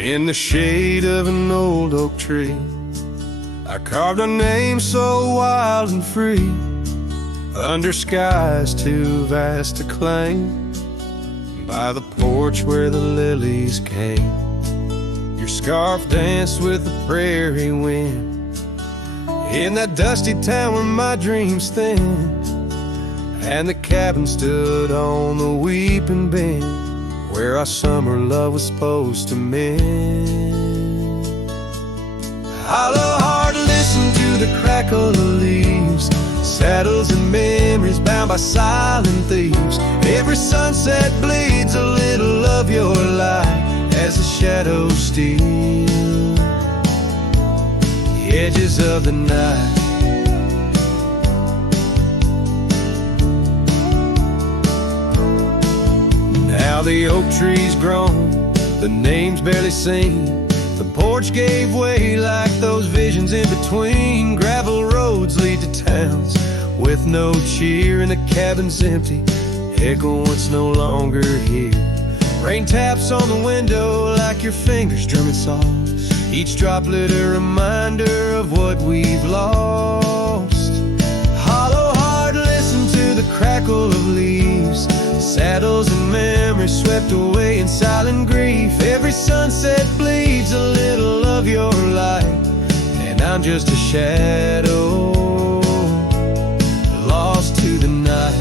In the shade of an old oak tree, I carved a name so wild and free, under skies too vast to claim, by the porch where the lilies came. Your scarf danced with the prairie wind, in that dusty town where my dreams thinned, and the cabin stood on the weeping bend, where our summer love was supposed to mend. Hollow heart, listen to the crackle of leaves, saddles and memories bound by silent thieves. Every sunset bleeds a little of your light as the shadows steal the edges of the night. Now the oak tree's grown, the name's barely seen, the porch gave way like those visions in between. Gravel roads lead to towns with no cheer, and the cabin's empty, echo what's no longer here. Rain taps on the window like your fingers drumming soft, each droplet a reminder of what we've lost. Hollow heart, listen to the crackle of leaves, saddles and memories swept away in silent grief. Every sunset bleeds a little of your light, and I'm just a shadow lost to the night.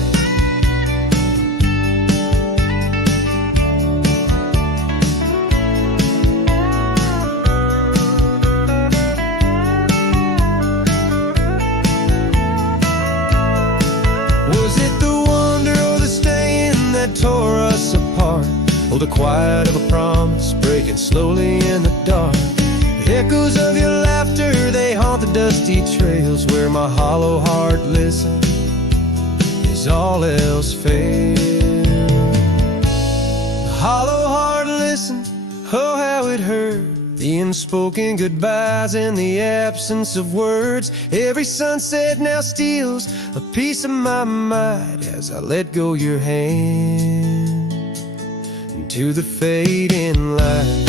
Was it the wonder or the staying that tore us apart? Oh, the quiet of a promise breaking slowly in the dark. Echoes of your laughter, they haunt the dusty trails, where my hollow heart listens as all else fails. The hollow heart listened, oh how it hurt, the unspoken goodbyes and the absence of words. Every sunset now steals a piece of my mind as I let go your hand into the fading light.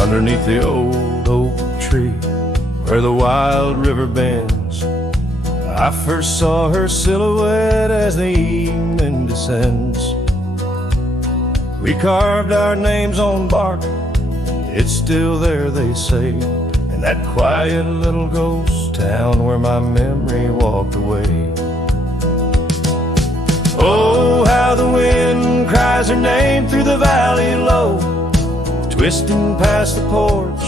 Underneath the old oak tree, where the wild river bends, I first saw her silhouette as the evening descends. We carved our names on bark, it's still there they say, in that quiet little ghost town where my memory walked away. Oh, how the wind cries her name through the valley low, twisting past the porch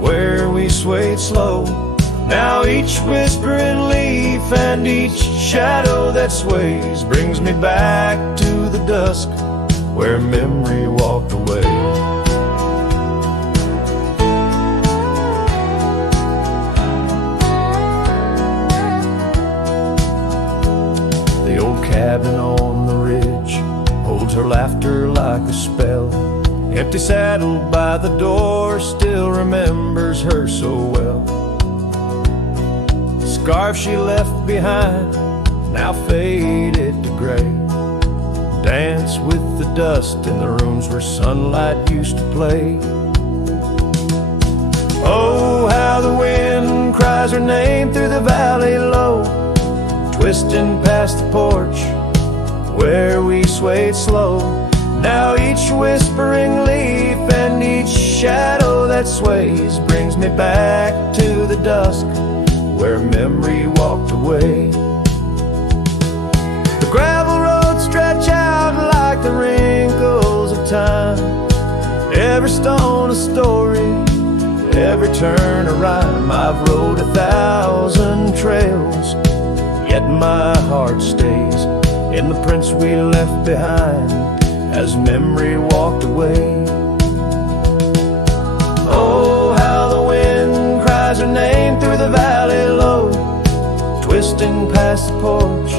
where we swayed slow. Now each whispering leaf and each shadow that sways brings me back to the dusk where memory walked away. The old cabin on the ridge holds her laughter like a spell. Empty saddle by the door still remembers her so well. The scarf she left behind, now faded to gray, dance with the dust in the rooms where sunlight used to play. Oh, how the wind cries her name through the valley low, twisting past the porch where we swayed slow. Now each whispering leaf and each shadow that sways brings me back to the dusk where memory walked away. The gravel roads stretch out like the wrinkles of time. Every stone a story, every turn a rhyme. I've rode 1,000 trails, yet my heart stays in the prints we left behind as memory walked away. Oh, how the wind cries her name through the valley low, twisting past the porch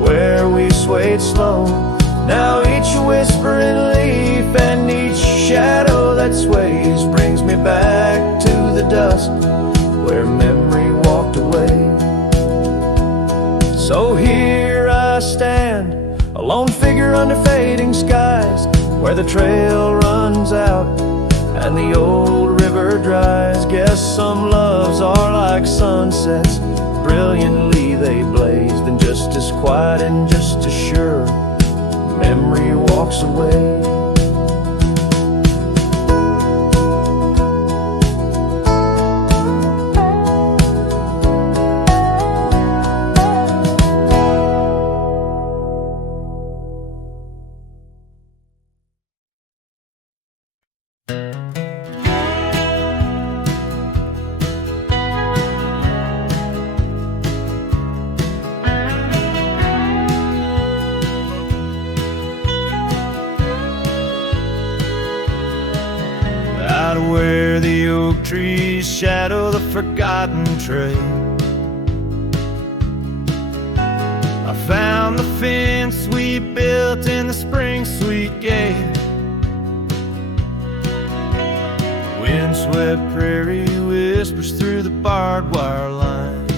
where we swayed slow. Now each whispering leaf and each shadow that sways brings me back to the dust where memory walked away. So here I stand, a lone figure under fading skies, where the trail runs out and the old river dries. Guess some loves are like sunsets, brilliantly they blazed, and just as quiet and just as sure, memory walks away. Where the oak trees shadow the forgotten trail, I found the fence we built in the spring sweet gale. Windswept prairie whispers through the barbed wire lines,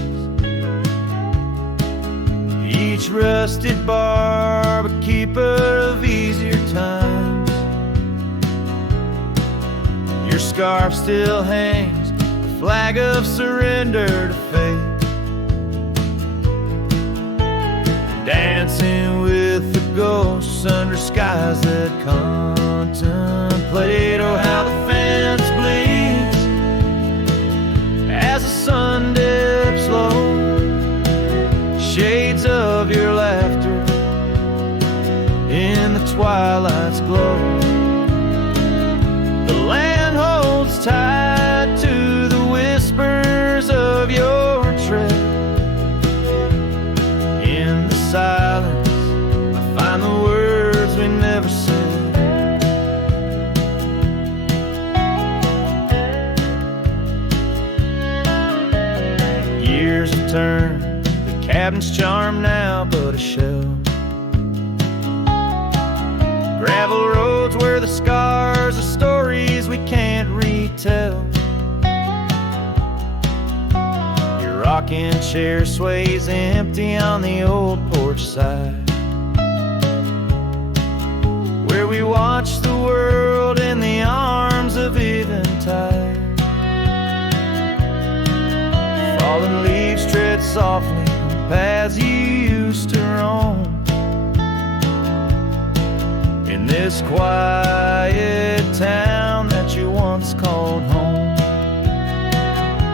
each rusted barb a keeper of easier times. Your scarf still hangs, a flag of surrender to fate, dancing with the ghosts under skies that contemplate. Oh, how the fence bleeds as the sun dips low, shades of your laughter in the twilight's glow. The land holds tight to the whispers of your tread. In the silence, I find the words we never said. Years have turned, the cabin's charm now but a shell. Gravel roads where the scars are stories we can't retell. Your rocking chair sways empty on the old porch side, where we watch the world in the arms of eventide. Fallen leaves tread softly on paths you used to roam. In this quiet town that you once called home.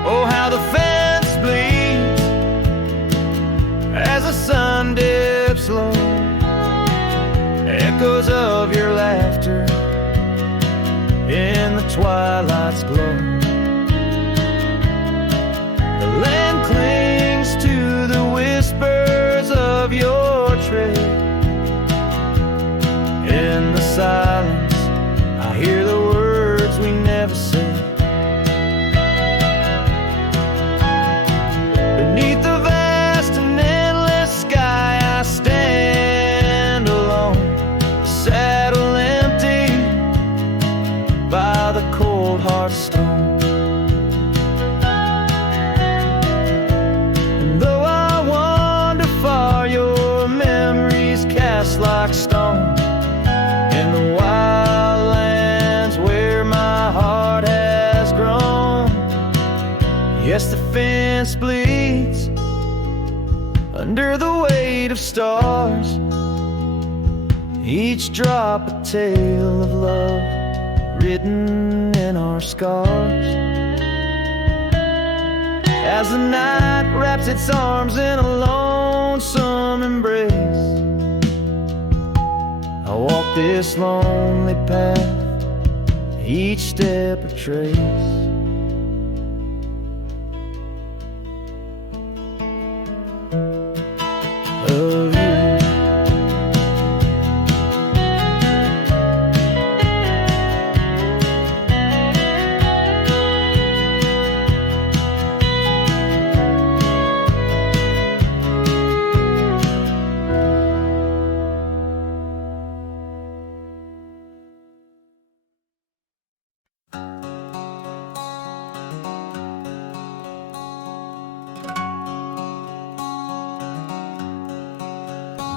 Oh, how the fence bleeds as the sun dips low, echoes of your laughter in the twilight's glow. The land clings to the whispers of your tread. In the silence, I hear the words we never said. Beneath the vast and endless sky, I stand alone, saddle empty by the cold hard stone. And though I wander far, your memories cast like stone. In the wild lands where my heart has grown. Yes, the fence bleeds under the weight of stars, each drop a tale of love written in our scars. as the night wraps its arms in a lonesome embrace. I walk this lonely path, each step a trace. Of you.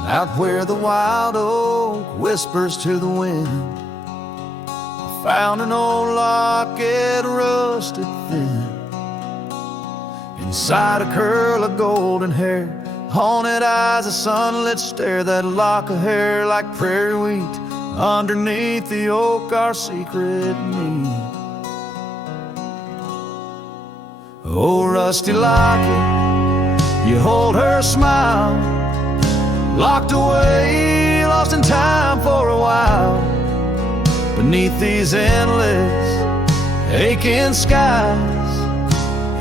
Out where the wild oak whispers to the wind, I found an old locket rusted thin. Inside a curl of golden hair, haunted eyes, a sunlit stare, that lock of hair like prairie wheat. Underneath the oak, our secret need. Oh, rusty locket, you hold her smile, locked away, lost in time for a while. Beneath these endless, aching skies,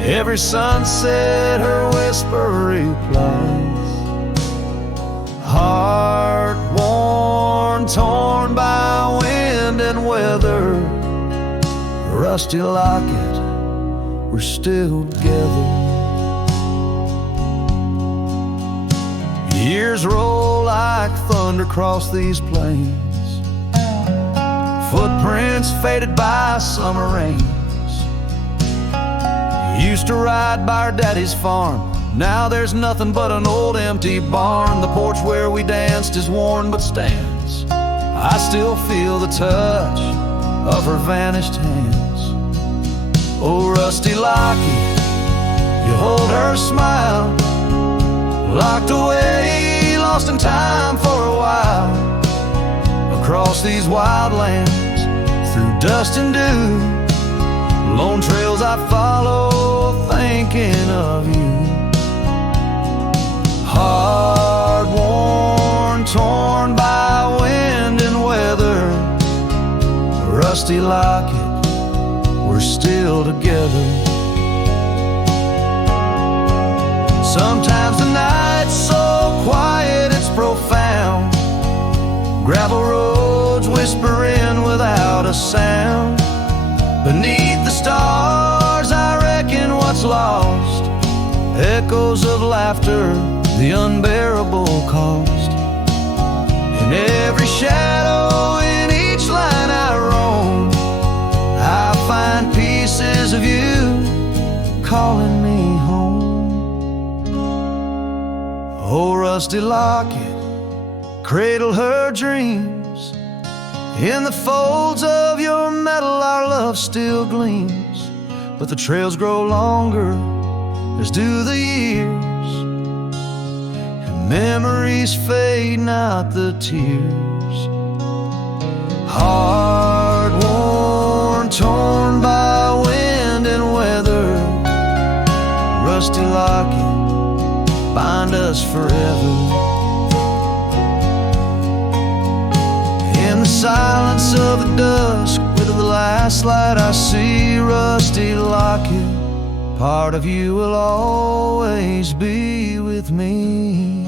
every sunset her whisper replies. Heart worn, torn by wind and weather, rusty locket, we're still together. Years roll like thunder across these plains, footprints faded by summer rains. Used to ride by our daddy's farm, now there's nothing but an old empty barn. The porch where we danced is worn but stands. I still feel the touch of her vanished hands. Oh, rusty locket, you hold her smile, locked away, lost in time for a while. Across these wild lands, through dust and dew, lone trails I follow, thinking of you. Hard worn, torn by wind and weather, rusty locket, we're still together. Sometimes the night's so quiet it's profound, gravel roads whispering without a sound. Beneath the stars I reckon what's lost, echoes of laughter, the unbearable cost. In every shadow, in each line I roam, I find pieces of you calling me home. Oh, rusty locket, cradle her dreams. In the folds of your metal our love still gleams. But the trails grow longer, as do the years, and memories fade, not the tears. Hard worn, torn by wind and weather, rusty locket, bind us forever. In the silence of the dusk, with the last light I see, rusty locket, part of you will always be with me.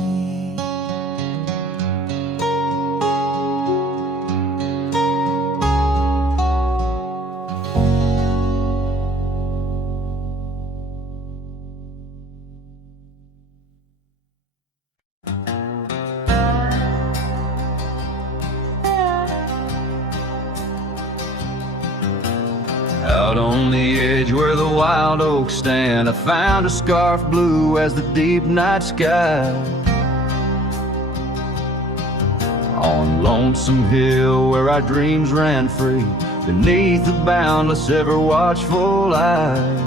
Out on the edge where the wild oaks stand, I found a scarf blue as the deep night sky. On Lonesome Hill where our dreams ran free, beneath the boundless ever watchful eye.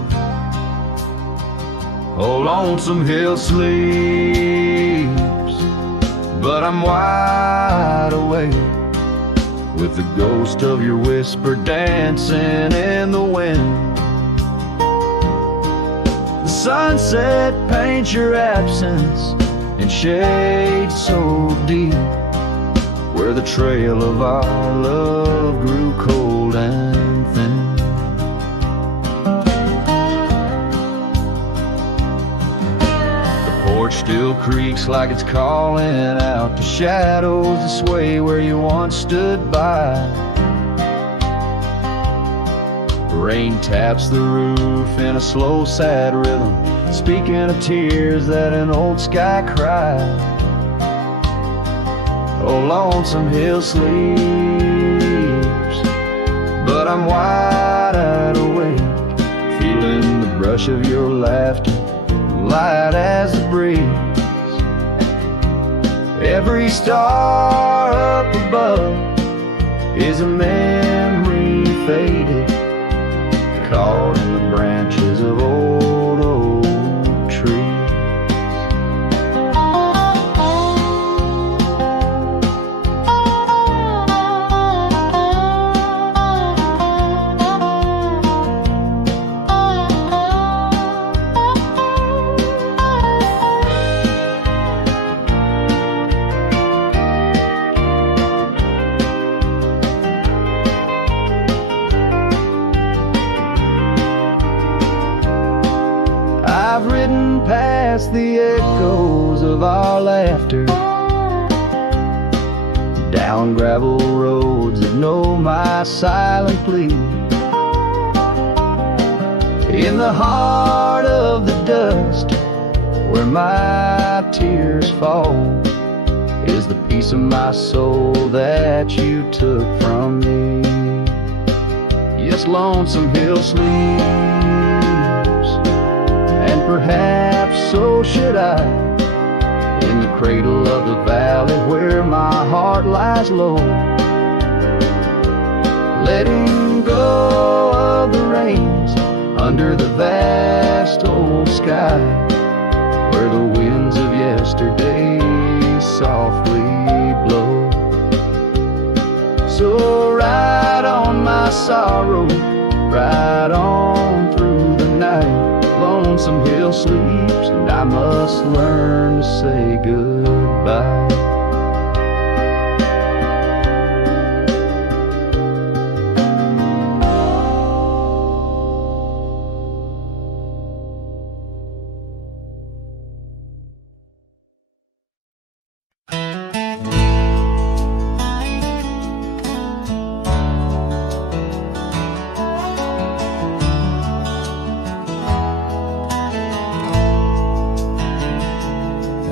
Oh, Lonesome Hill sleeps, but I'm wide awake, with the ghost of your whisper dancing in the wind. The sunset paints your absence in shades so deep, where the trail of our love grew cold and thin. The porch still creaks like it's calling out to shadows that sway where you once stood by. Rain taps the roof in a slow, sad rhythm, speaking of tears that an old sky cried. Oh, Lonesome Hill sleeps, but I'm wide awake, feeling the brush of your laughter, light as the breeze. Every star up above is a memory faded, caught in the branches of old oak trees. I've ridden past the echoes of our laughter, down gravel roads that know my silent plea. In the heart of the dust, where my tears fall, is the piece of my soul that you took from me. Yes, Lonesome Hill sleeps, and perhaps so should I, in the cradle of the valley where my heart lies low, letting go of the reins under the vast old sky, where the winds of yesterday softly blow. So ride on my sorrow, ride on through the night. Lonesome Hill sleeps, and I must learn to say goodbye.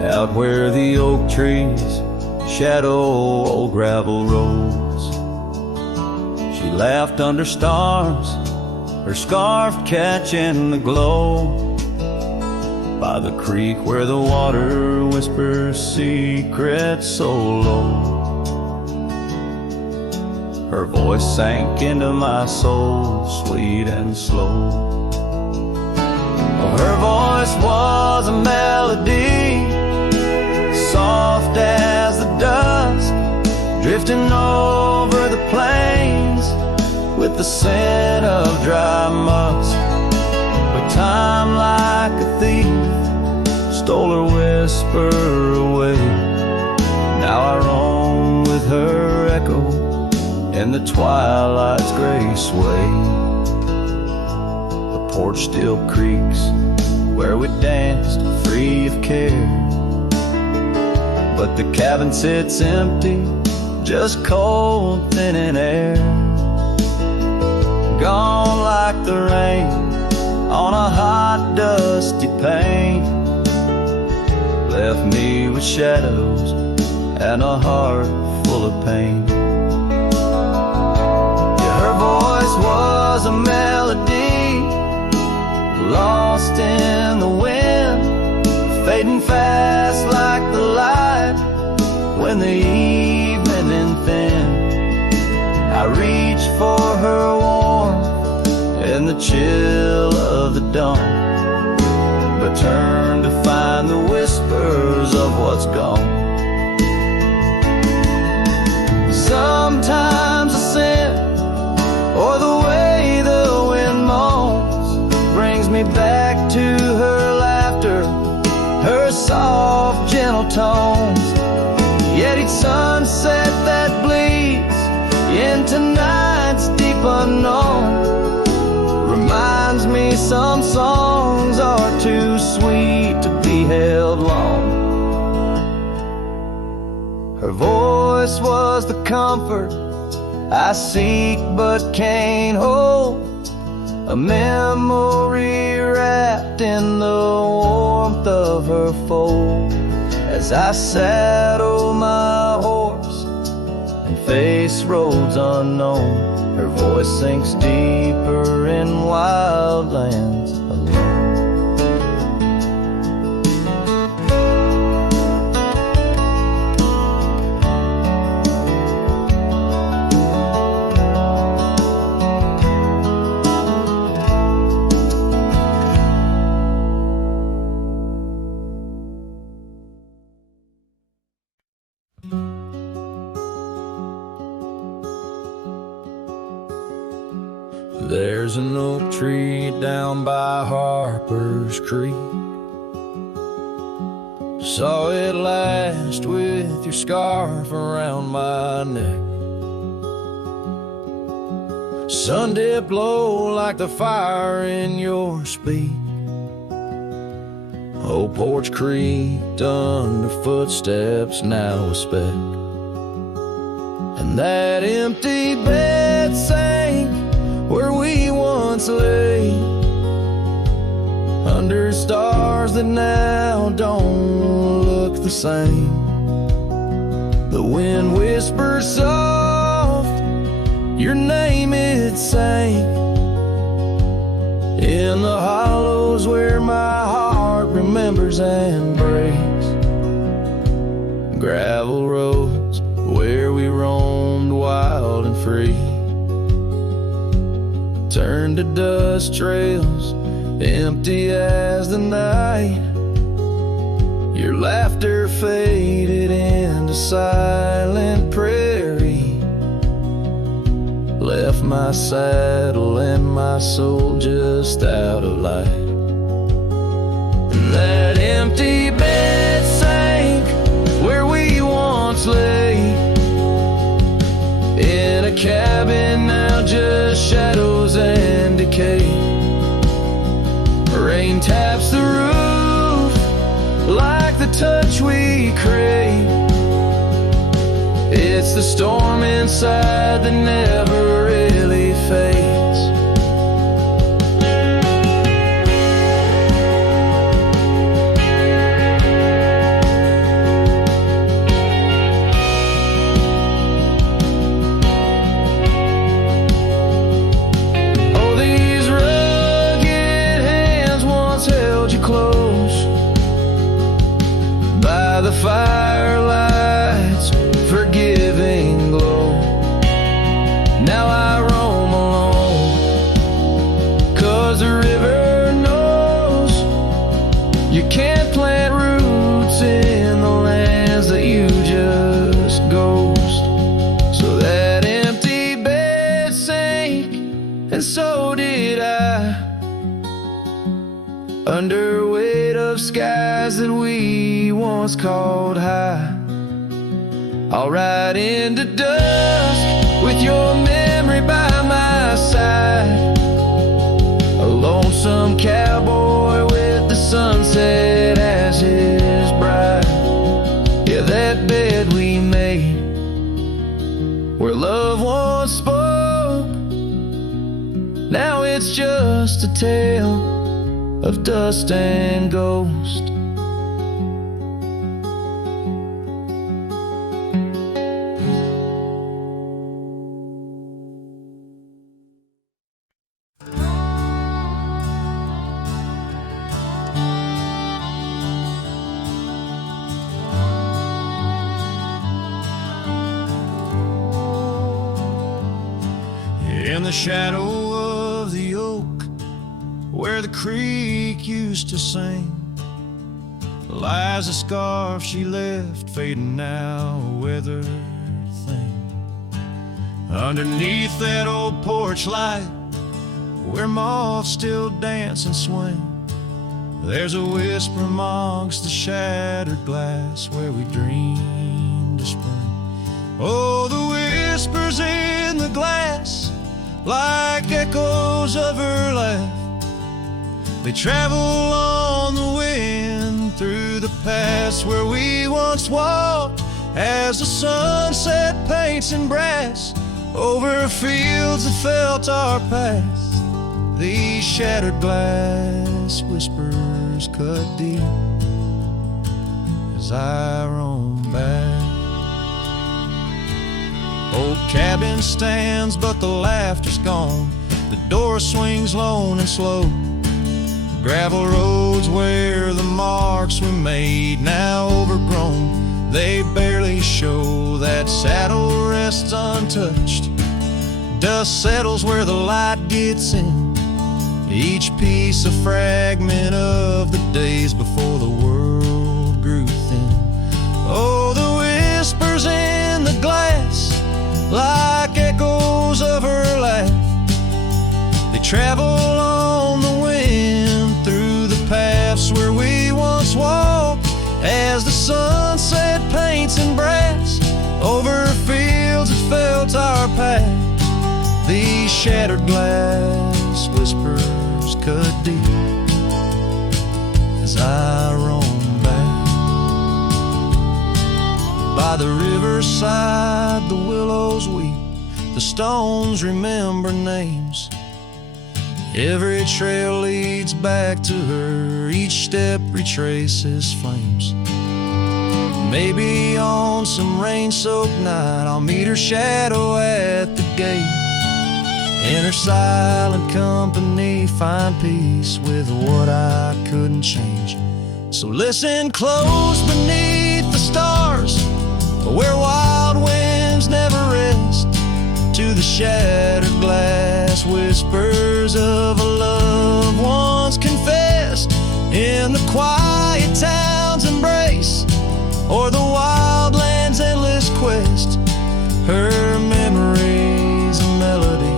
Out where the oak trees shadow old gravel roads, she laughed under stars, her scarf catching the glow. By the creek where the water whispers secrets so low, her voice sank into my soul, sweet and slow. Her voice was a melody, soft as the dust, drifting over the plains with the scent of dry musk. But time, like a thief, stole her whisper away. Now I roam with her echo in the twilight's gray sway. The porch still creaks where we danced free of care, but the cabin sits empty, just cold, thinning air. Gone like the rain on a hot, dusty pane, left me with shadows and a heart full of pain. Yeah, her voice was a melody, lost in the wind, fading fast like the light when the evening thinned. I reached for her warmth in the chill of the dawn, but turned to find the whispers of what's gone. Sometimes the scent or the way the wind moans brings me back to her tones. Yet each sunset that bleeds into night's deep unknown reminds me some songs are too sweet to be held long. Her voice was the comfort I seek but can't hold, a memory wrapped in the warmth of her fold. As I saddle my horse and face roads unknown, her voice sinks deeper in wild lands alone. There's an oak tree down by Harper's Creek. Saw it last with your scarf around my neck. Sun did blow like the fire in your speech. Old porch creaked under footsteps now a speck. And that empty bed sank where we once lay, under stars that now don't look the same. The wind whispers soft, your name it sang, in the hollows where my heart remembers and breaks. Gravel roads where we roamed wild and free turned to dust trails, empty as the night. Your laughter faded into silent prairie, left my saddle and my soul just out of light. And that empty bed sank where we once lay, in a cabin now just shadows and decay. Rain taps the roof like the touch we crave. It's the storm inside that never really fades. The firelight's forgiving glow. Now I roam alone, 'cause the river knows you can't plant roots in the lands that you just ghost. So that empty bed sank, and so did I, under weight of skies that we once called high. I'll ride into dusk with your memory by my side, a lonesome cowboy with the sunset as his bride. Yeah, that bed we made where love once spoke, now it's just a tale of dust and ghost. In the shadow of the oak, where the creek used to sing, lies a scarf she left, fading now, a weathered thing. Underneath that old porch light, where moths still dance and swing, There's a whisper amongst the shattered glass where we dreamed of spring. Oh, the whispers in the glass, like echoes of her laugh, they travel on the wind through the past where we once walked, as the sunset paints in brass over fields that felt our past. These shattered glass whispers cut deep as I roam back. Old cabin stands, but the laughter's gone. The door swings lone and slow. Gravel roads where the marks we made, now overgrown, they barely show. That saddle rests untouched. Dust settles where the light gets in. Each piece a fragment of the days before the world grew thin. Oh, the whispers in the glass, like echoes of her laugh, they travel on the wind through the paths where we once walked, as the sunset paints in brass over fields that felt our past. These shattered glass whispers cut deep as I roam back. By the riverside the willows weep, the stones remember names. Every trail leads back to her, each step retraces flames. Maybe on some rain-soaked night I'll meet her shadow at the gate. In her silent company find peace with what I couldn't change. So listen close beneath the stars, where wild winds never rest, to the shattered glass whispers of a love once confessed. In the quiet town's embrace, or the wild land's endless quest, her memory's a melody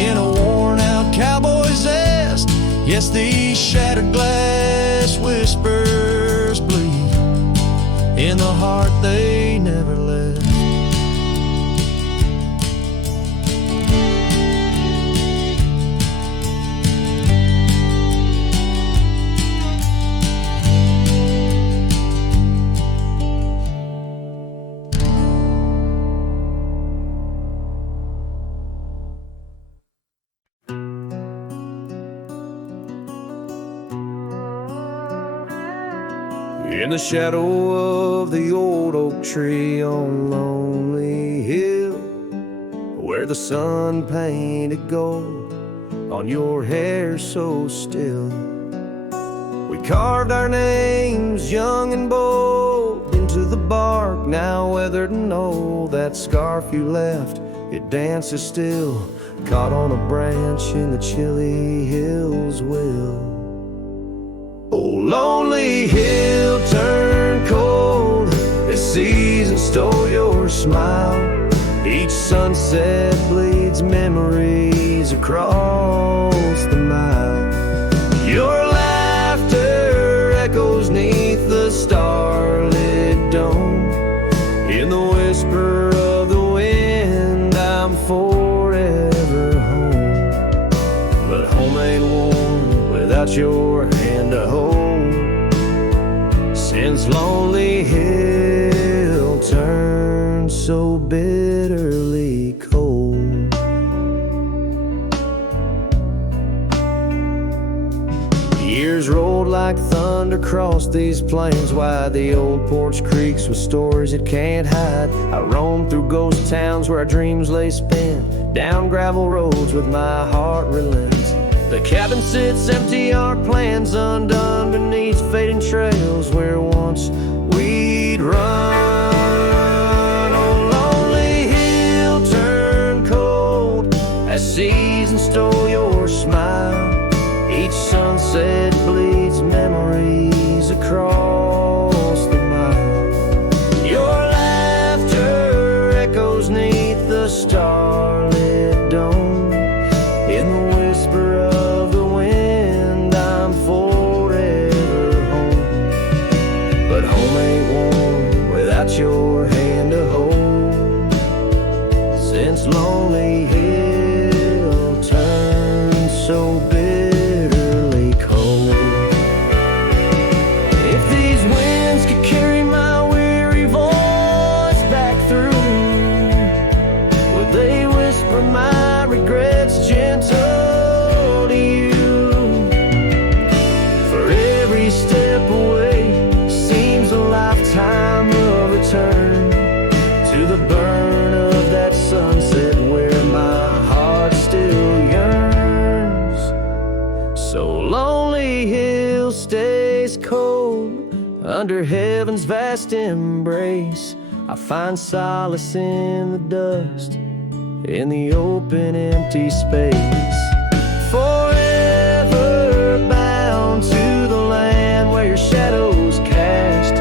in a worn-out cowboy zest. Yes, these shattered glass whispers bleed in the heart they never left. In the shadow of the old oak tree on Lonely Hill, where the sun painted gold on your hair so still, we carved our names young and bold into the bark, now weathered and old. That scarf you left, it dances still, caught on a branch in the chilly hills will. Oh, lonely hill turned cold, this season stole your smile. Each sunset bleeds memories across the mile. Your laughter echoes neath the starlit dome. In the whisper of the wind, I'm forever home. But home ain't warm without your hand to hold, since Lonely Hill turned so bitterly cold. Years rolled like thunder across these plains, why the old porch creaks with stories it can't hide. I roam through ghost towns where our dreams lay spent, down gravel roads with my heart relents. The cabin sits empty, our plans undone beneath fading trails where once we'd run. Oh, Lonely Hill turned cold as season stole your smile. Each sunset bleeds memories across the mile. Your laughter echoes neath the starlit dome. In the whisper of the wind, I'm forever Under heaven's vast embrace, I find solace in the dust, in the open empty space. Forever bound to the land where your shadows cast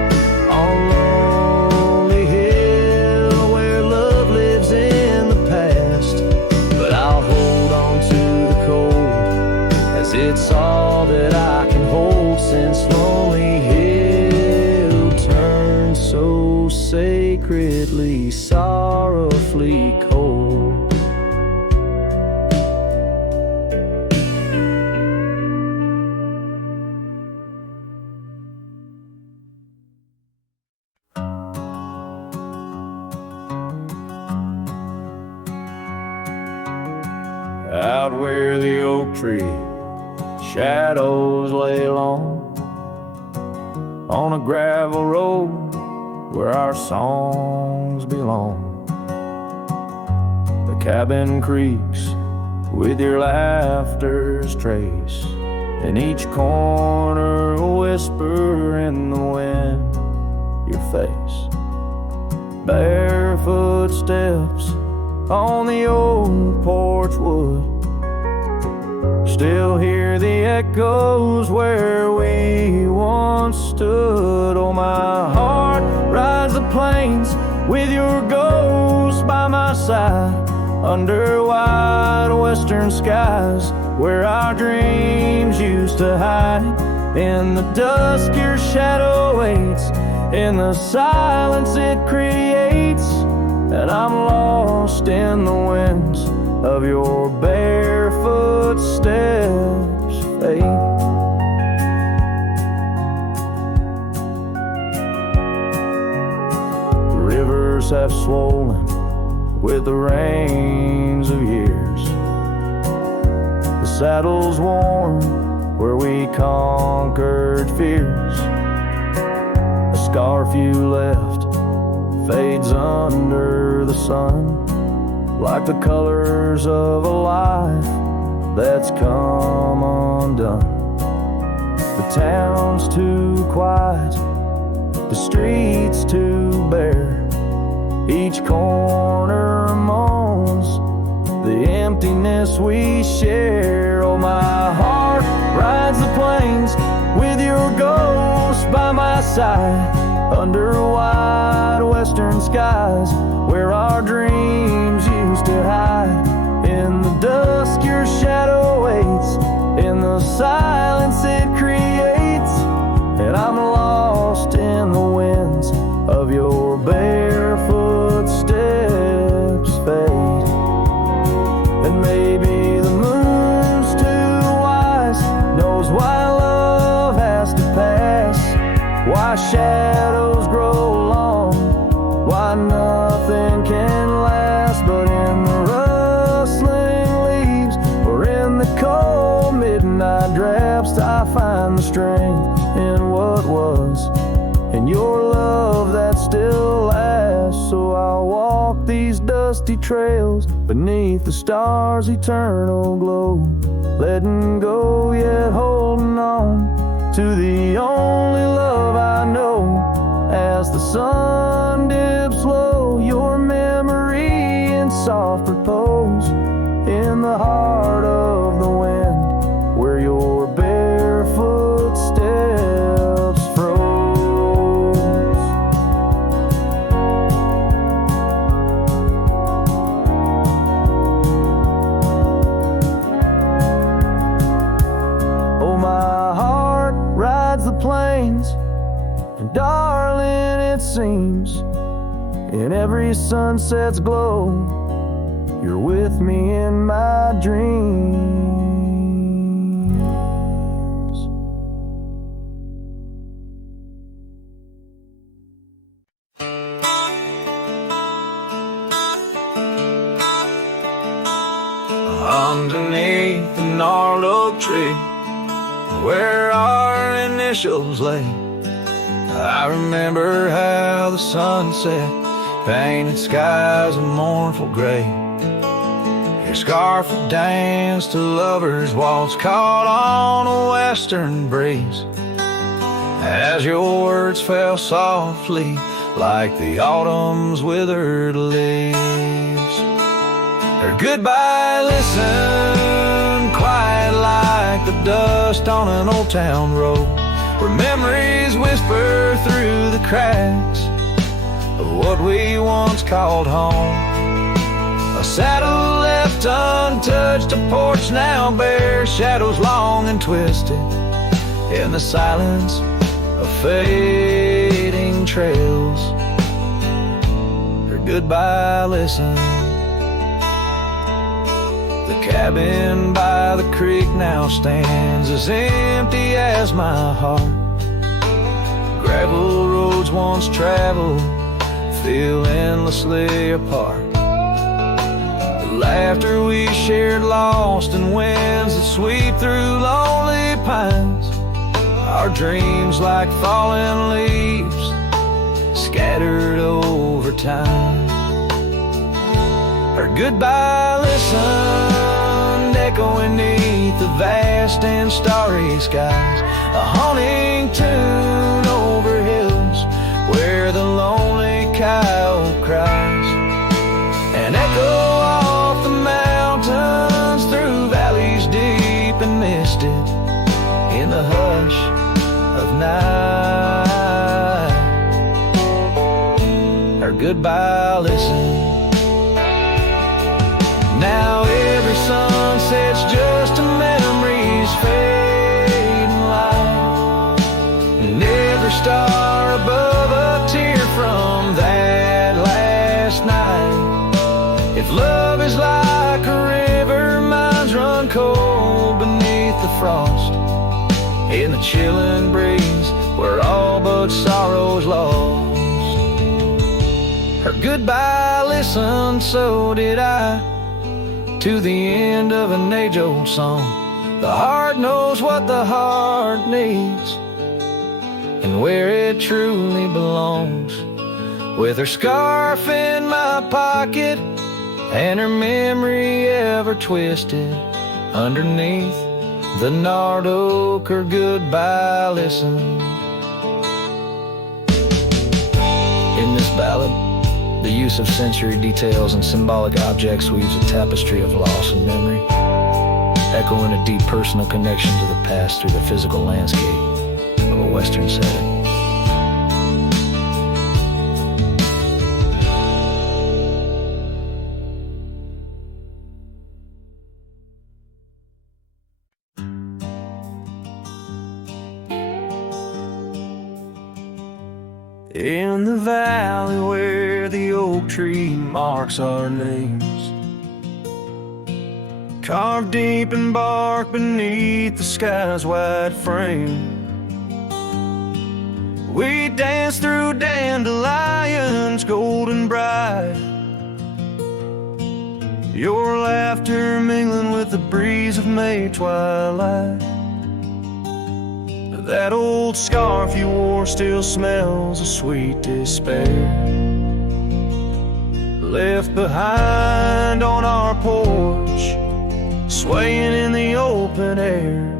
on lonely hill, where love lives in the past. But I'll hold on to the cold, as it's all that I can hold, since lonely hill turned so sacredly, sorrowfully cold. Out where the oak tree shadows lay long, on a gravel road where our songs belong. The cabin creaks with your laughter's trace, in each corner a whisper in the wind, your face. Barefoot steps on the old porch wood, still hear the echoes where we once stood. Oh, my heart rides the plains with your ghost by my side, under wide western skies where our dreams used to hide. In the dusk your shadow waits, in the silence it creates, and I'm lost in the winds of your barefoot steps, fate. The rivers have swollen with the rains of years, the saddle's worn where we conquered fears. A scarf you left fades under the sun, like the colors of a life that's come undone. The town's too quiet, the streets too bare, each corner moans the emptiness we share. Oh, my heart rides the plains with your ghost by my side, under wide western skies where our dreams used to hide. In the dusk your shadow waits, in the silence it creates, and I'm lost in the winds of your barefoot steps, fade. And maybe the moon's too wise, knows why love has to pass, why shadows grow long, why nothing can last. But in the rustling leaves, or in the cold midnight drafts, I find the strength in what was, in your love that still lasts. So I'll walk these dusty trails beneath the stars' eternal glow, letting go yet holding on to the only love I know. As the sun dips low, your memory in soft repose, in the heart of the wind where your barefoot steps froze. Oh, my heart rides the plains, and darling, it seems in every sunset's glow, you're with me in my dreams. Underneath the gnarled oak tree where our initials lay, I remember how the sunset painted skies a mournful gray. Your scarf would dance to lovers' waltz caught on a western breeze. as your words fell softly like the autumn's withered leaves. Or goodbye, listen, quiet like the dust on an old town road, where memories whisper through the cracks of what we once called home. A saddle left untouched, a porch now bare, shadows long and twisted in the silence of fading trails. Or goodbye, listen, the cabin by the creek now stands as empty as my heart. Gravel roads once traveled feel endlessly apart. The laughter we shared lost in winds that sweep through lonely pines. Our dreams like fallen leaves scattered over time. Or goodbye, listen, echoing neath the vast and starry skies, a haunting tune over hills where the lonely coyote cries, an echo off the mountains through valleys deep and misted in the hush of night. Or goodbye, listen, now every sunset's just a memory's fading light, and every star above a tear from that last night. If love is like a river, mine's run cold beneath the frost, in the chilling breeze where all but sorrow's lost. Or goodbye, listen, so did I, to the end of an age-old song. The heart knows what the heart needs and where it truly belongs. With her scarf in my pocket and her memory ever twisted underneath the gnarled oak. Or goodbye, listen. In this ballad, the use of sensory details and symbolic objects weaves a tapestry of loss and memory, echoing a deep personal connection to the past through the physical landscape of a Western setting. In the valley where the oak tree marks our names, carved deep in bark beneath the sky's wide frame, we dance through dandelions golden bright, your laughter mingling with the breeze of May twilight. That old scarf you wore still smells of sweet despair, left behind on our porch, swaying in the open air.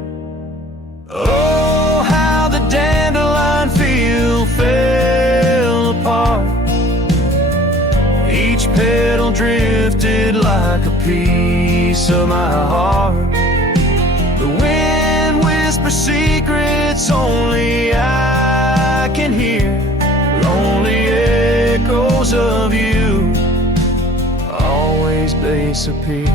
Oh, how the dandelion field fell apart, each petal drifted like a piece of my heart. The wind whispers secrets only I can hear, lonely echoes of you always disappear.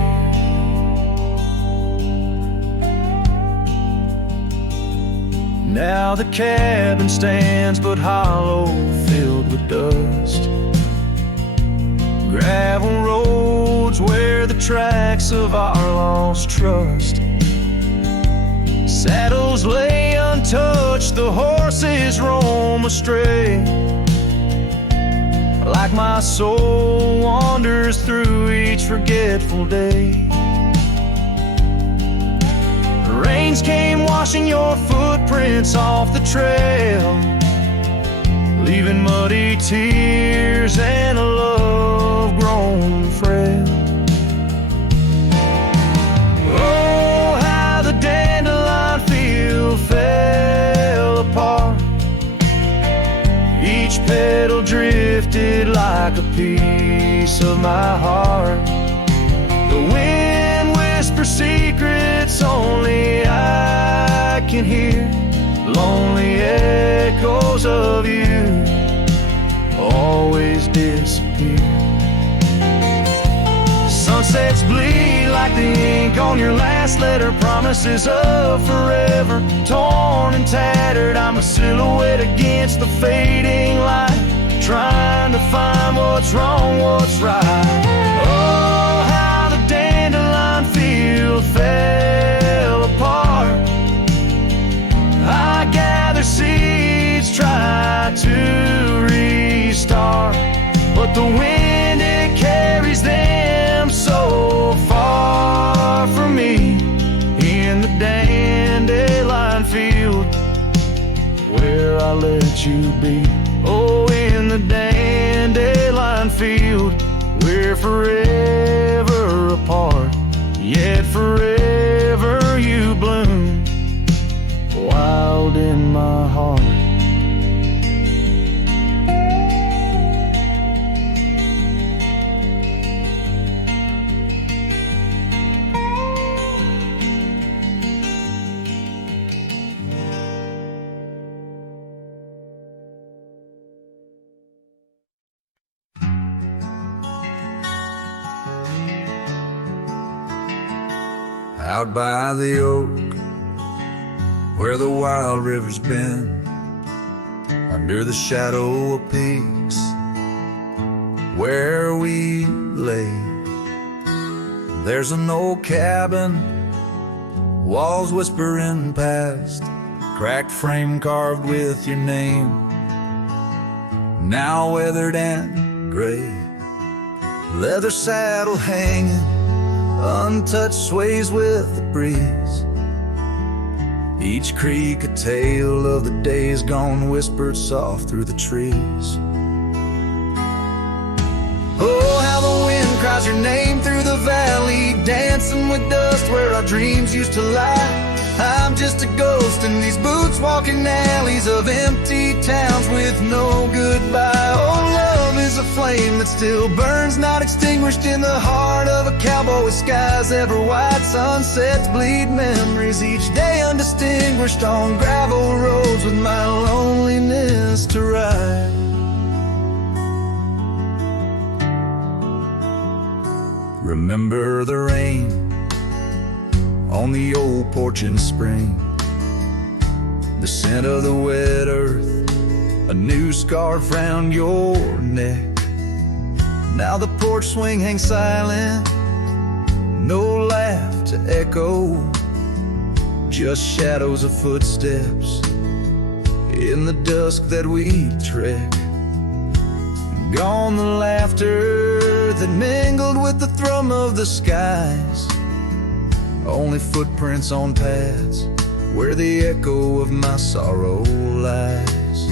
Now the cabin stands but hollow, filled with dust, gravel roads where the tracks of our lost trust. Saddles lay untouched, the horses roam astray, like my soul wanders through each forgetful day. Rains came washing your footprints off the trail, leaving muddy tears and a love grown frail. Oh, how the dandelion field fell apart, Each petal drifted like a piece of my heart. The wind whispers secrets only I can hear. Lonely echoes of you always disappear. Sunsets bleed like the ink on your last letter. Promises of forever, torn and tattered. I'm a silhouette against the fading light, trying to find what's wrong, what's right. Oh, how the dandelion field fell apart. I gather seeds, try to restart, but the wind, it carries them so far from me. In the dandelion field where I let you be. Oh, in the dandelion field we're forever apart, yet forever you bloom wild in my heart. Out by the oak, where the wild river's been, under the shadow of peaks, where we lay, there's an old cabin, walls whispering past, cracked frame carved with your name, now weathered and gray, leather saddle hanging, untouched sways with the breeze. Each creak a tale of the days gone, whispered soft through the trees. Oh, how the wind cries your name through the valley, dancing with dust where our dreams used to lie. I'm just a ghost in these boots, walking alleys of empty towns with no goodbye. Oh, love is a flame that still burns, not extinguished in the heart of a cowboy with skies ever white. Sunsets bleed memories each day undistinguished on gravel roads with my loneliness to ride. Remember the rain on the old porch in spring, the scent of the wet earth, a new scarf round your neck. Now the porch swing hangs silent, no laugh to echo, just shadows of footsteps in the dusk that we trek. Gone the laughter that mingled with the thrum of the skies, only footprints on paths where the echo of my sorrow lies.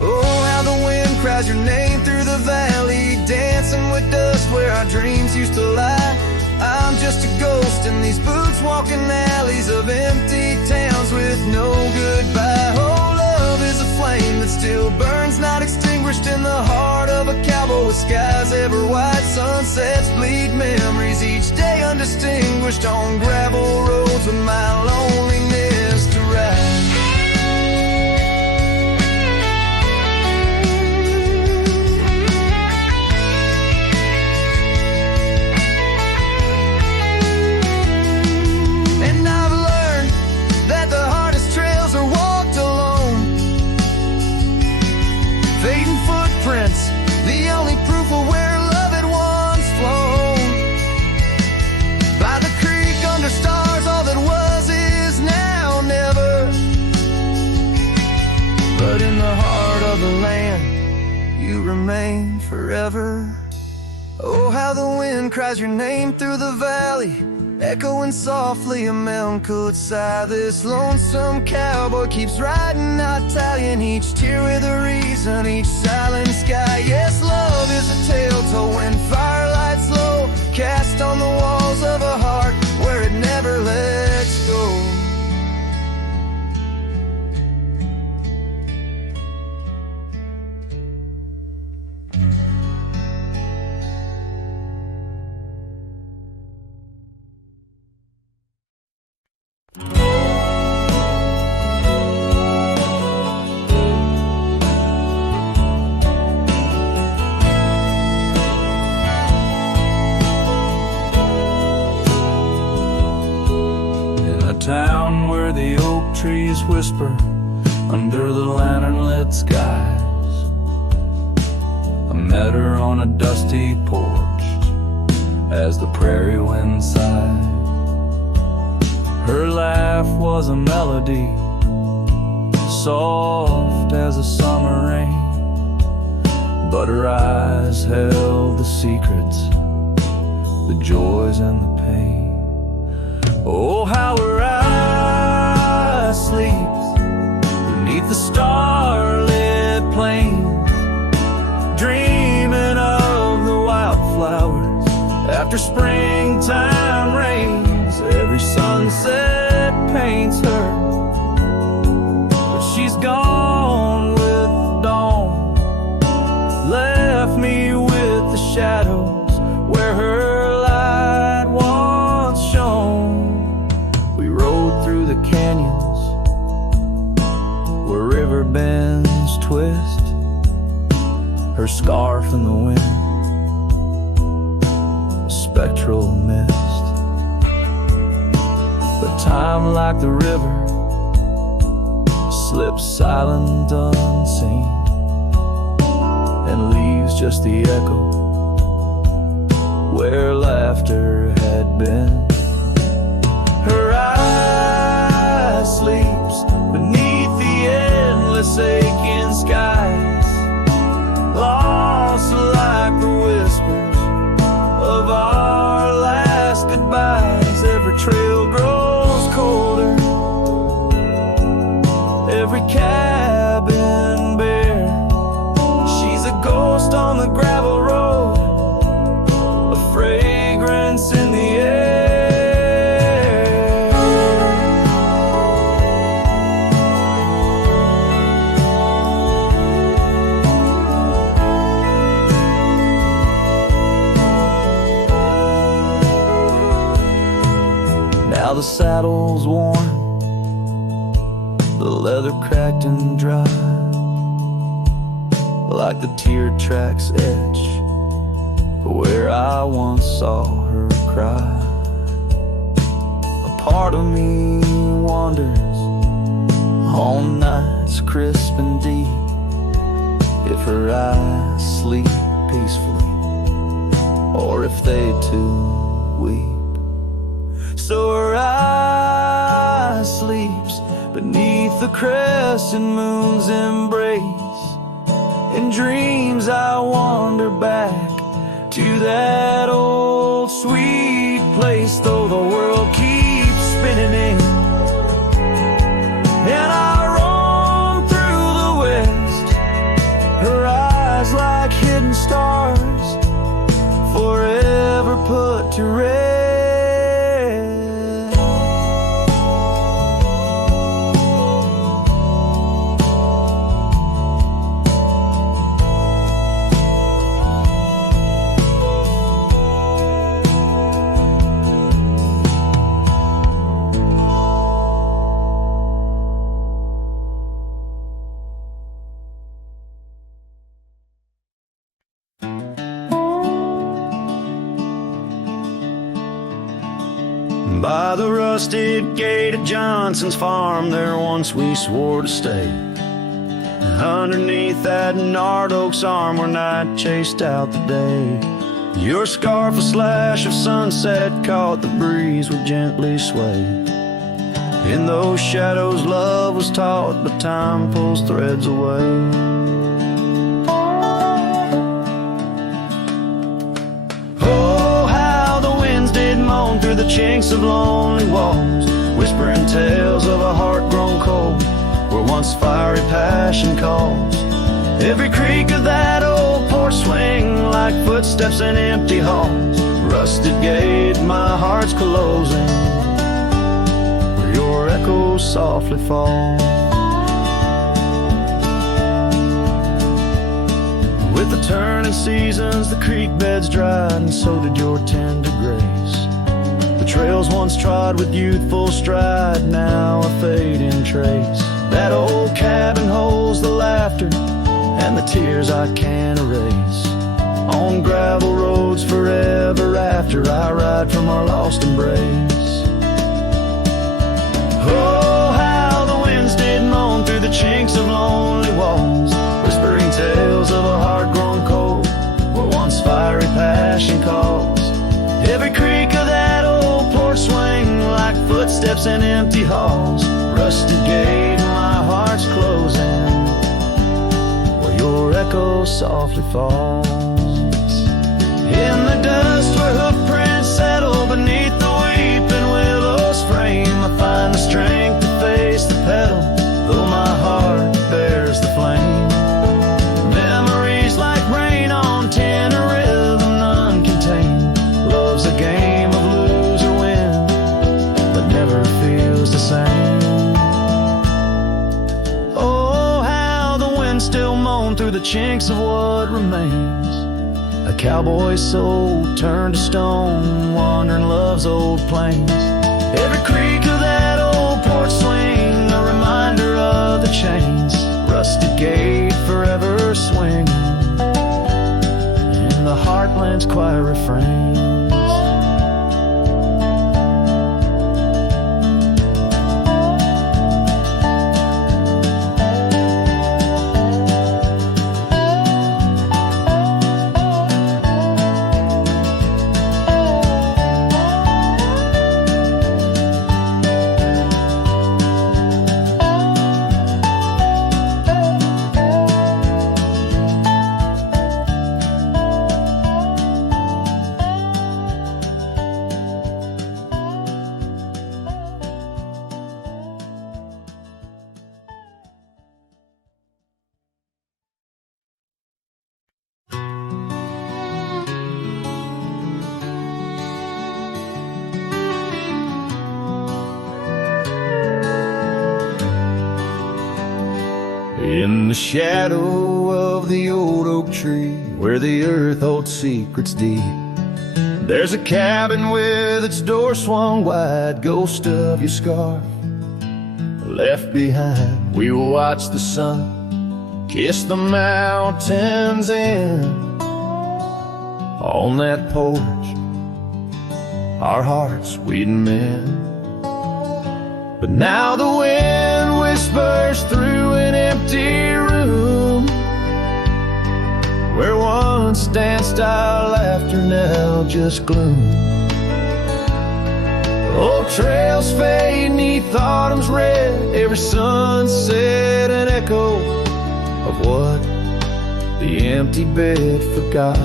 Oh, how the wind cries your name through the valley, dancing with dust where our dreams used to lie. I'm just a ghost in these boots, walking alleys of empty towns with no goodbye. Oh, love is a flame that still burns, not extinguished in the heart of a cowboy with skies ever white. Sunsets bleed memories each day undistinguished on gravel roads with my loneliness to ride. The only proof of where love had once flown. By the creek under stars, all that was is now never. But in the heart of the land, you remain forever. Oh, how the wind cries your name through the valley, echoing softly a melancholy sigh. This lonesome cowboy keeps riding, not tallying each tear with a reason, each silent sky. Yes, love is a tale told when firelights low, cast on the walls of a heart where it never lets go. whisper under the lantern-lit skies. I met her on a dusty porch as the prairie wind sighed. Her laugh was a melody, soft as a summer rain, but her eyes held the secrets, the joys and the pain. Oh, how her eyes sleeps beneath the starlit plains, dreaming of the wildflowers after springtime rains. Every sunset paints her, but she's gone with the dawn, left me with the shadows where her light once shone. We rode through the canyons where river bends twist, her scarf in the wind, a spectral mist. But time, like the river, slips silent unseen and leaves just the echo where laughter had been. Her eye sleeps beneath the endless aching skies, lost like the whispers of our last goodbyes. Every trail grows colder, every cabin bare. She's a ghost on the gravel road, a fragrance in the air. Now the saddle's worn, the leather cracked and dry, like the tear tracks etch where I once saw her cry. A part of me wonders on nights crisp and deep if her eyes sleep peacefully or if they too weep. So her eye sleeps beneath the crescent moon's embrace. In dreams I wander back to that old sweet place, though the world keeps spinning in, and I roam through the west. Her eyes like hidden stars, forever put to rest. By the rusted gate of Johnson's farm, there once we swore to stay. Underneath that gnarled oak's arm where night chased out the day. Your scarf, a slash of sunset, caught the breeze would gently sway. In those shadows love was taught, but time pulls threads away. Through the chinks of lonely walls, whispering tales of a heart grown cold, where once fiery passion calls. Every creak of that old porch swing like footsteps in empty halls. Rusted gate, my heart's closing, where your echoes softly fall. With the turning seasons, the creek beds dried, and so did your tender grace. The trails once trod with youthful stride, now a fading trace. That old cabin holds the laughter and the tears I can't erase. On gravel roads forever after, I ride from our lost embrace. Oh, how the winds chinks of lonely walls, whispering tales of a heart grown cold, where once fiery passion calls. Every creak of that old porch swing, like footsteps in empty halls. Rusted gate, my heart's closing, where your echo softly falls. In the dust where hoofprints settle beneath the weeping willow's frame, I find the strength to face the pedal, though my heart bears the flame. Memories like rain on tin, a rhythm none contain. Love's a game of lose or win, but never feels the same. Oh, how the wind still moans through the chinks of what remains. A cowboy soul turned to stone, wandering love's old plains. Every creak of that old porch swing, a reminder of the chains. Rusted gate forever swinging, in the heartland's quiet refrains. In the shadow of the old oak tree, where the earth holds secrets deep, there's a cabin with its door swung wide, ghost of your scarf left behind. We will watch the sun kiss the mountains in. On that porch, our hearts we'd mend. But now the wind whispers through an empty room, where once danced our laughter, now just gloom. Old trails fade neath autumn's red, every sunset an echo of what the empty bed forgot.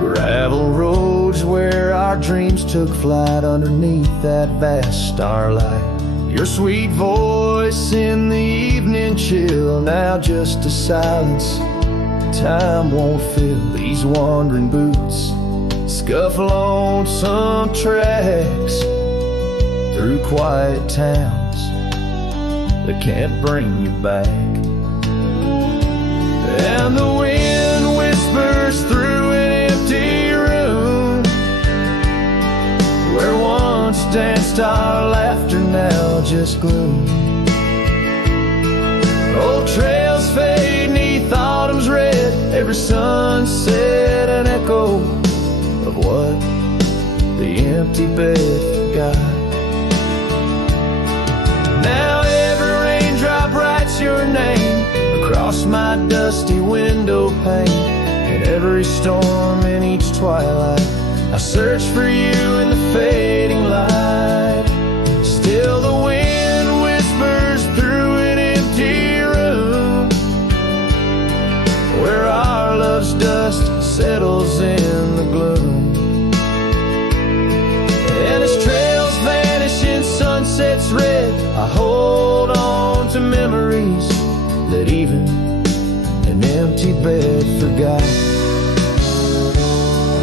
Gravel roads where our dreams took flight, underneath that vast starlight. Your sweet voice in the evening chill, now just a silence time won't fill. These wandering boots scuffle on some tracks through quiet towns that can't bring you back. And the wind whispers through an empty room, where once danced our laughter, now just gloom. Old trails fade neath autumn's red, every sunset an echo of what the empty bed forgot. Now every raindrop writes your name across my dusty window pane, and every storm in each twilight I search for you in the fading light. Still the wind whispers through an empty room, where our love's dust settles in the gloom. And as trails vanish in sunset's red, I hold on to memories that even an empty bed forgot.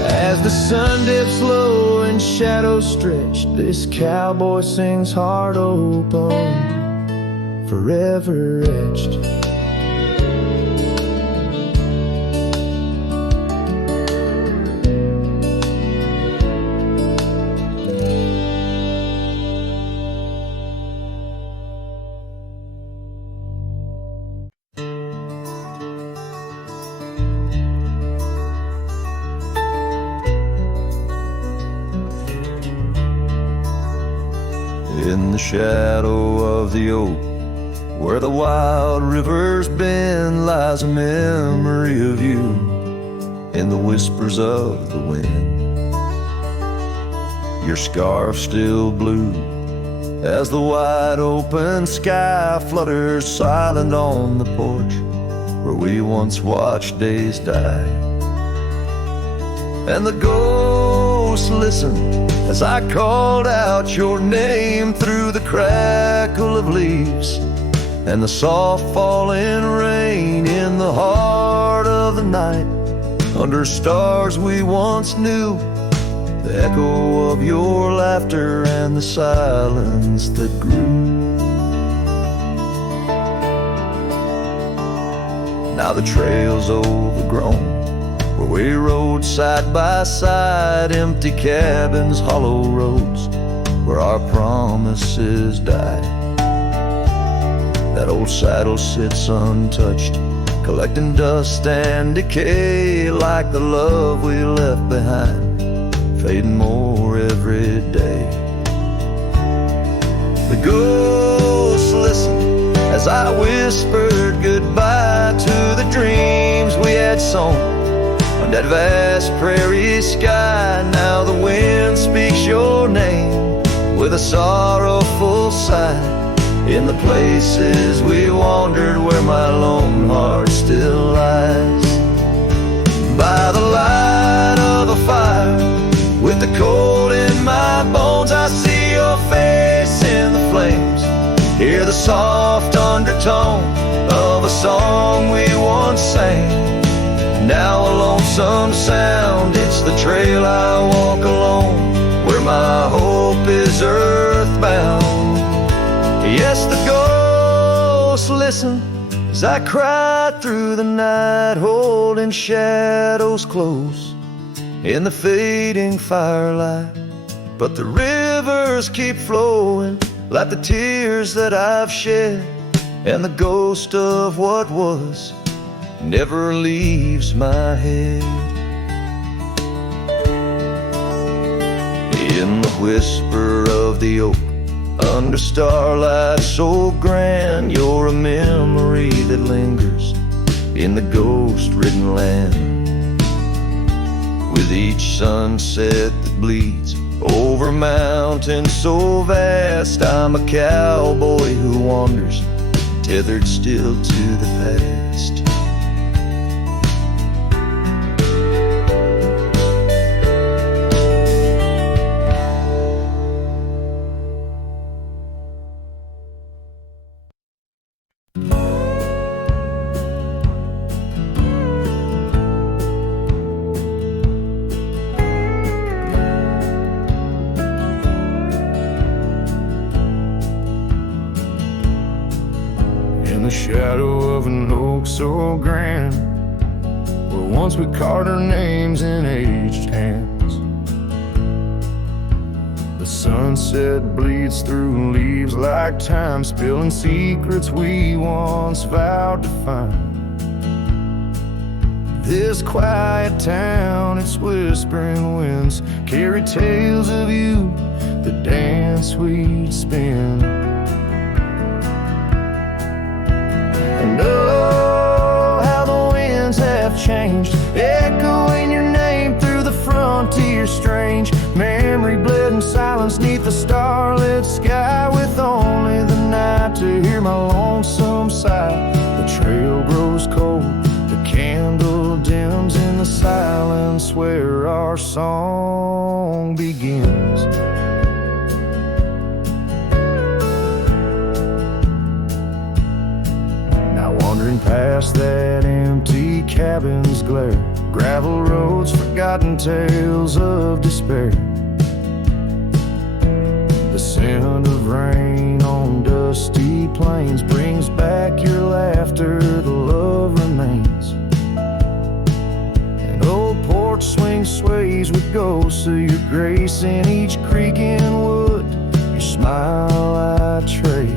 As the sun dips low and shadows stretch, this cowboy sings heart open, forever etched. shadow of the oak, where the wild rivers bend, lies a memory of you in the whispers of the wind. Your scarf still blue as the wide open sky flutters silent on the porch where we once watched days die. And the ghosts listened as I called out your name through the crackle of leaves and the soft falling rain in the heart of the night. Under stars we once knew, the echo of your laughter and the silence that grew. Now the trail's overgrown, where we rode side by side, empty cabins, hollow roads, where our promises died. That old saddle sits untouched, collecting dust and decay, like the love we left behind, fading more every day. The ghosts listened as I whispered goodbye to the dreams we had sown on that vast prairie sky. Now the wind speaks your name with a sorrowful sigh in the places we wandered, where my lone heart still lies. By the light of a fire, with the cold in my bones, I see your face in the flames, hear the soft undertone of a song we once sang. Now a lonesome sound, it's the trail I walk alone, where my hope is earthbound. Yes, the ghosts listen as I cry through the night, holding shadows close in the fading firelight. But the rivers keep flowing like the tears that I've shed, and the ghost of what was never leaves my head. In the whisper of the oak, under starlight so grand, you're a memory that lingers in the ghost-ridden land. With each sunset that bleeds over mountains so vast, I'm a cowboy who wanders, tethered still to the past. In the shadow of an oak so grand, where once we carved our names in aged hands, the sunset bleeds through leaves like time, spilling secrets we once vowed to find. This quiet town, its whispering winds carry tales of you, the dance we'd spin. And oh, how the winds have changed, echoing your name through the frontier strange. Memory bled in silence neath the starlit sky, with only the night to hear my lonesome sigh. The trail grows cold, the candle dims in the silence where our song begins. Wandering past that empty cabin's glare, gravel roads, forgotten tales of despair. The scent of rain on dusty plains brings back your laughter, the love remains. An old porch swing sways with ghosts of your grace in each creak in wood, your smile I trace.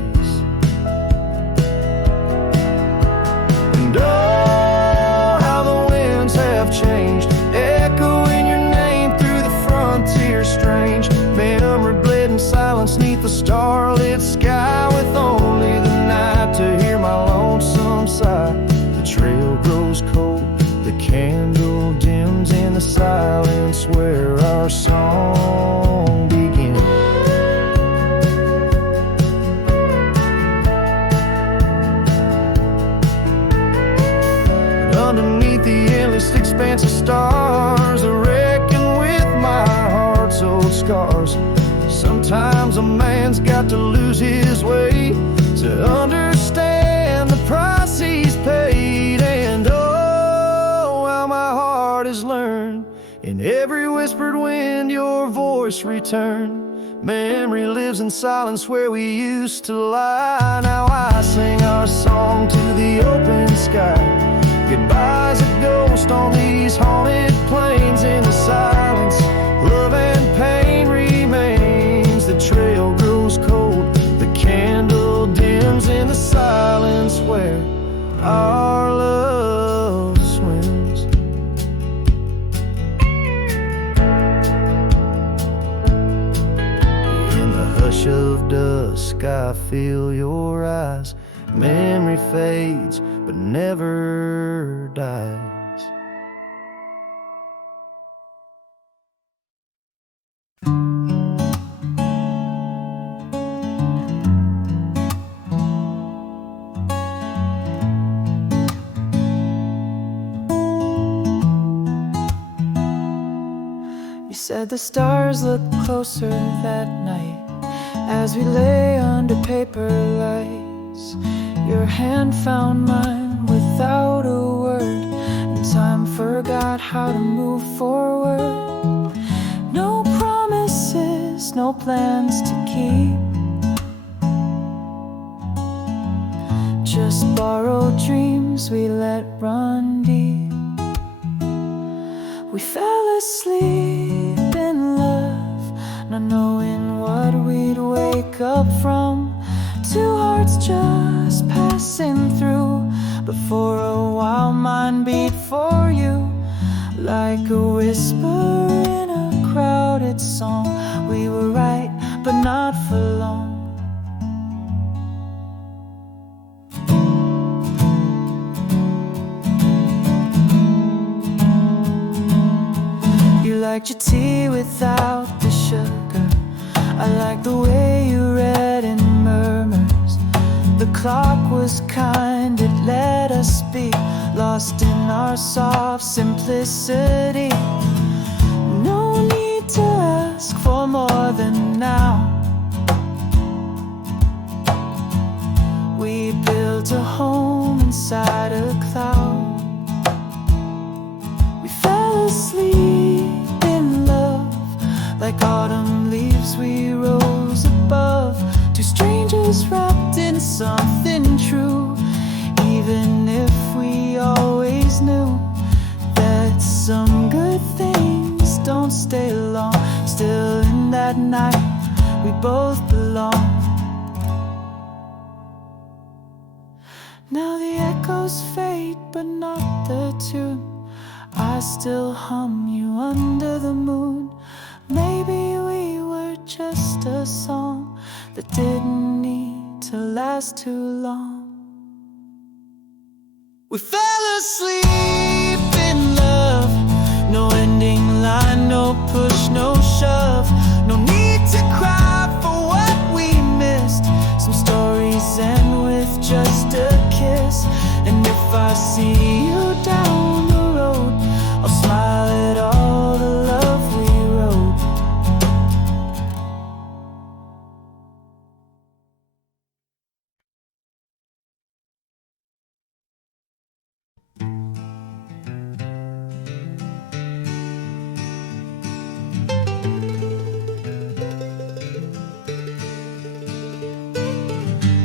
And oh, how the winds have changed, echoing your name through the frontier strange. Memory bled in silence neath the starlit underneath the endless expanse of stars, I reckon with my heart's old scars. Sometimes a man's got to lose his way to understand the price he's paid. And oh, how my heart has learned, in every whispered wind your voice returned. Memory lives in silence where we used to lie. Now I sing our song to the open sky. Goodbye's a ghost on these haunted plains. In the silence, love and pain remains. The trail grows cold, the candle dims in the silence where our love swims. In the hush of dusk I feel your eyes. Memory fades but never dies. You said the stars looked closer that night as we lay under paper lights. Your hand found mine without a word, and time forgot how to move forward. No promises, no plans to keep, just borrowed dreams we let run deep. We fell asleep in love, not knowing what we'd wake up from. Two hearts just passing through, but for a while mine beat for you, like a whisper in a crowded song. We were right, but not for long. You liked your tea without the sugar. I liked the way you read in murmurs. The clock was kind, it let us be lost in our soft simplicity. No need to ask for more than now. We built a home inside a cloud. We fell asleep in love, like autumn leaves we rose above. Two strangers wrapped in something true, even if we always knew that some good things don't stay long. Still in that night we both belong. Now the echoes fade but not the tune. I still hum you under the moon. Maybe we were just a song that didn't need to last too long. We fell asleep in love, no ending line, no push, no shove. No need to cry for what we missed. Some stories end with just a kiss. And if I see you down the road, I'll smile at all the love we wrote.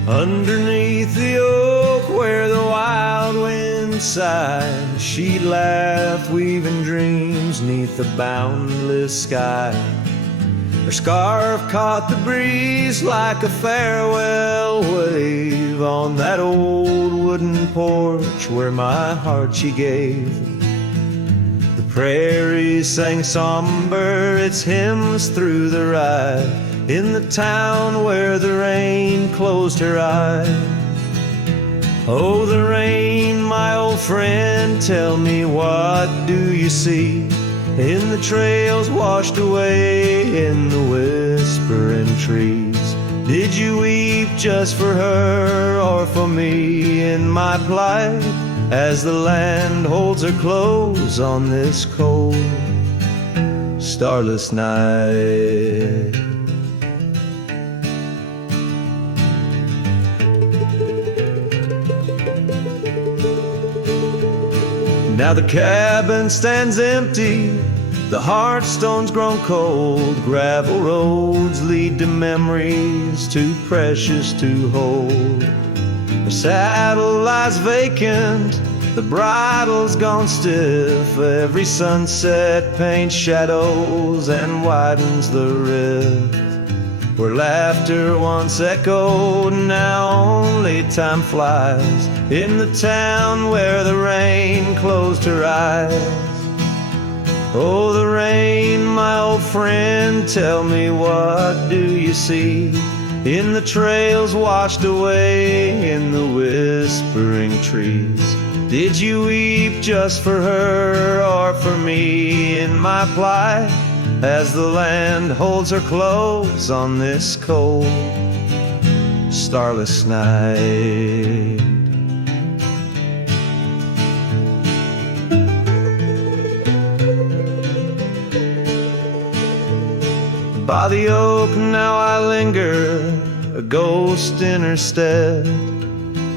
Underneath the oak where the wild wind sighed, she laughed, weaving dreams neath the boundless sky. Her scarf caught the breeze like a farewell wave on that old wooden porch where my heart she gave. The prairies sang somber its hymns through the ride, in the town where the rain closed her eyes. Oh, the rain, my old friend, tell me, what do you see in the trails washed away in the whispering trees? Did you weep just for her or for me in my plight? as the land holds her close on this cold, starless night. Now the cabin stands empty, the hearthstone's grown cold, gravel roads lead to memories too precious to hold. The saddle lies vacant, the bridle's gone stiff, every sunset paints shadows and widens the rift. Where laughter once echoed, now only time flies, in the town where the rain closed her eyes. Oh, the rain, my old friend, tell me, what do you see in the trails washed away in the whispering trees? Did you weep just for her or for me in my plight, as the land holds her close on this cold, starless night? By the oak now I linger, a ghost in her stead,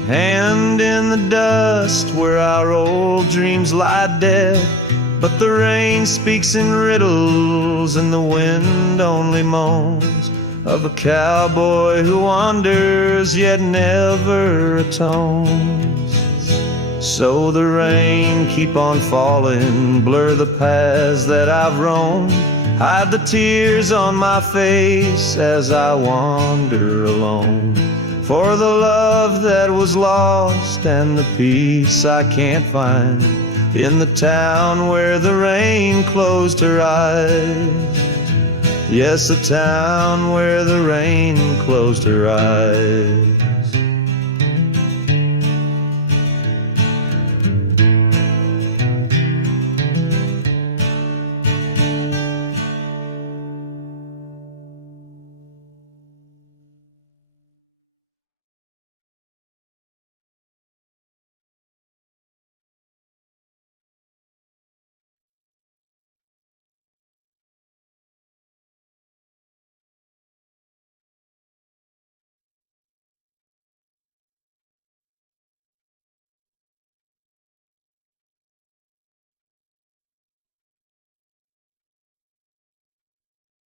hand in the dust where our old dreams lie dead. But the rain speaks in riddles and the wind only moans of a cowboy who wanders yet never atones. So the rain keep on falling, blur the paths that I've roamed, hide the tears on my face as I wander alone. For the love that was lost and the peace I can't find in the town where the rain closed her eyes. Yes, the town where the rain closed her eyes.